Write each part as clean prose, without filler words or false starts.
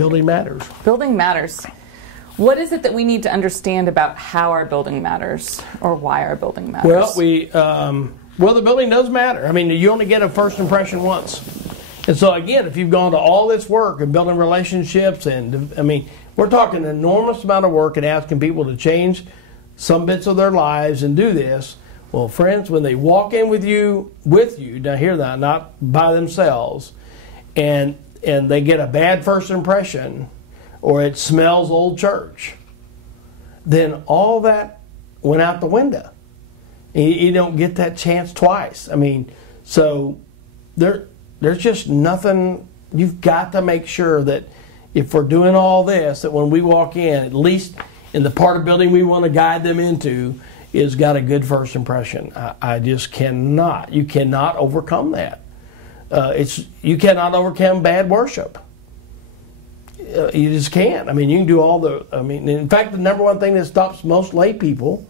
building matters. Building matters. What is it that we need to understand about how our building matters, or why our building matters? Well, the building does matter. I mean, you only get a first impression once. And so, again, if you've gone to all this work and building relationships, and, I mean, we're talking an enormous amount of work and asking people to change some bits of their lives and do this. Well, friends, when they walk in with you, now hear that, not by themselves, and they get a bad first impression, or it smells old church, then all that went out the window. You don't get that chance twice. I mean, so there's just nothing. You've got to make sure that if we're doing all this, that when we walk in, at least in the part of building we want to guide them into, is got a good first impression. I just cannot. You cannot overcome that. You cannot overcome bad worship. You just can't. I mean, you can do all the. I mean, in fact, the number one thing that stops most lay people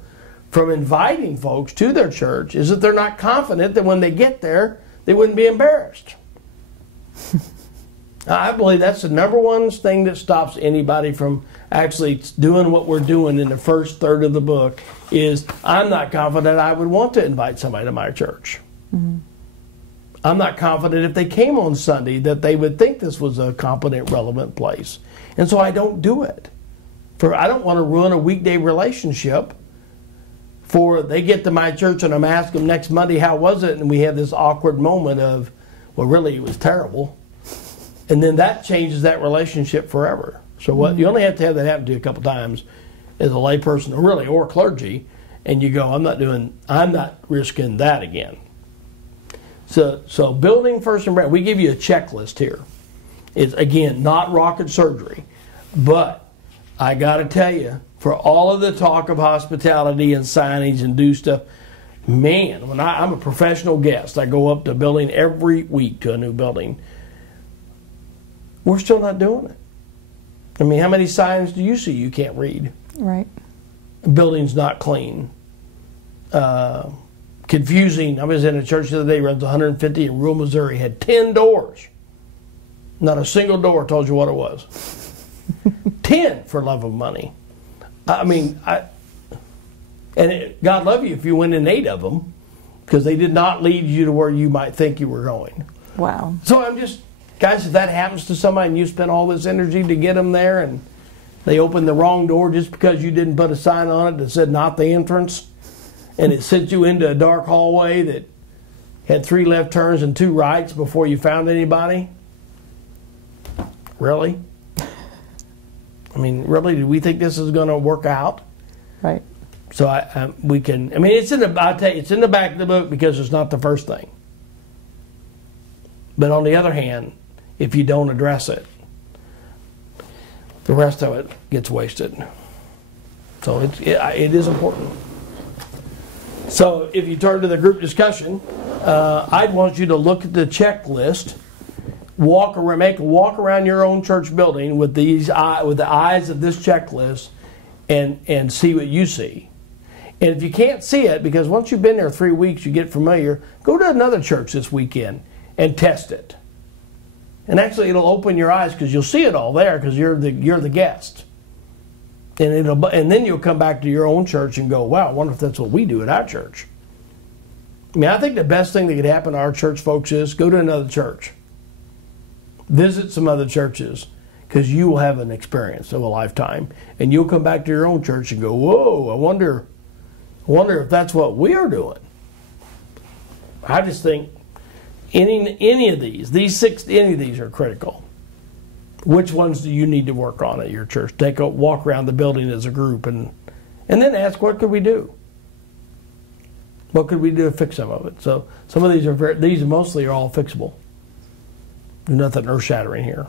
from inviting folks to their church is that they're not confident that when they get there, they wouldn't be embarrassed. I believe that's the number one thing that stops anybody from actually doing what we're doing in the first third of the book is I'm not confident I would want to invite somebody to my church. Mm-hmm. I'm not confident if they came on Sunday that they would think this was a competent, relevant place. And so I don't do it. I don't want to ruin a weekday relationship for they get to my church and I'm asking them next Monday, how was it? And we have this awkward moment of, well, really, it was terrible. And then that changes that relationship forever. So what you only have to have that happen to you a couple times as a layperson, or clergy, and you go, I'm not risking that again. So building first impression, we give you a checklist here. It's, again, not rocket surgery. But I got to tell you, for all of the talk of hospitality and signage and do stuff, man, when I'm a professional guest, I go up to a building every week, to a new building. We're still not doing it. I mean, how many signs do you see you can't read? Right. The building's not clean. Confusing. I was in a church the other day, runs 150 in rural Missouri, had 10 doors. Not a single door told you what it was. 10, for love of money. I mean, God love you if you went in 8 of them, because they did not lead you to where you might think you were going. Wow. So I'm just, guys, if that happens to somebody and you spend all this energy to get them there and they open the wrong door just because you didn't put a sign on it that said not the entrance, and it sent you into a dark hallway that had 3 left turns and 2 rights before you found anybody? Really? I mean, really, do we think this is going to work out? Right. So we can. I mean, it's in the back of the book because it's not the first thing. But on the other hand, if you don't address it, the rest of it gets wasted. So it is important. So if you turn to the group discussion, I'd want you to look at the checklist. Make a walk around your own church building with the eyes of this checklist, and see what you see. And if you can't see it, because once you've been there 3 weeks, you get familiar, go to another church this weekend and test it. And actually, it'll open your eyes because you'll see it all there because you're the guest. And then you'll come back to your own church and go, wow, I wonder if that's what we do at our church. I mean, I think the best thing that could happen to our church folks is go to another church. Visit some other churches, because you will have an experience of a lifetime. And you'll come back to your own church and go, whoa, I wonder if that's what we are doing. I just think any of these 6, any of these are critical. Which ones do you need to work on at your church? Take a walk around the building as a group and then ask, what could we do? What could we do to fix some of it? So some of these mostly are all fixable. There's nothing earth-shattering here.